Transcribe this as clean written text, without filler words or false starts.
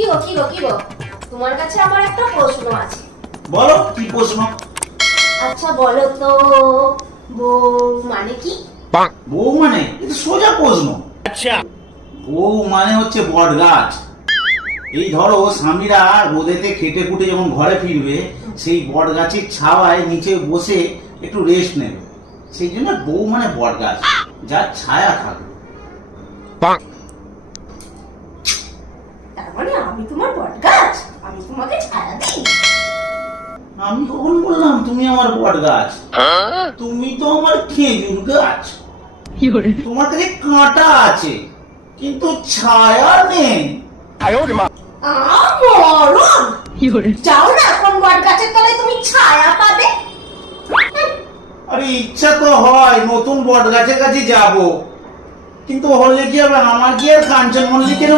কি গো তোমার কাছে আমার একটা প্রশ্ন আছে। বলো কি প্রশ্ন? আচ্ছা বলো তো, বউ মানে কি? বউ মানে এটা সোজা প্রশ্ন। আচ্ছা, বউ মানে হচ্ছে বট গাছ। এই ধরো স্বামীরা রোদেতে খেটে খুটে যখন ঘরে ফিরবে, সেই বট গাছের ছাওয়ায় নিচে বসে একটু রেস্ট নেবে, সেই জন্য বউ মানে বট গাছ, যার ছায়া থাকবে। তার মানে আমি তোমার বটগাছ, আমি তোমাকে ছায়া দিই। আমি কখন বললাম তুমি আমার বট গাছ? তুমি তো আমার খেজুর গাছ। তোমার কাছে কাঁটা আছে কিন্তু ছায়া নেই। মরণ! যাও না, কোন বটগাছের তলায় তুমি ছায়া পাবে। আরে ইচ্ছা তো হয় নতুন বট গাছের কাছে যাব, কিন্তু হলে কি হবে, আমার কি আর কাঞ্চন মল্লিকের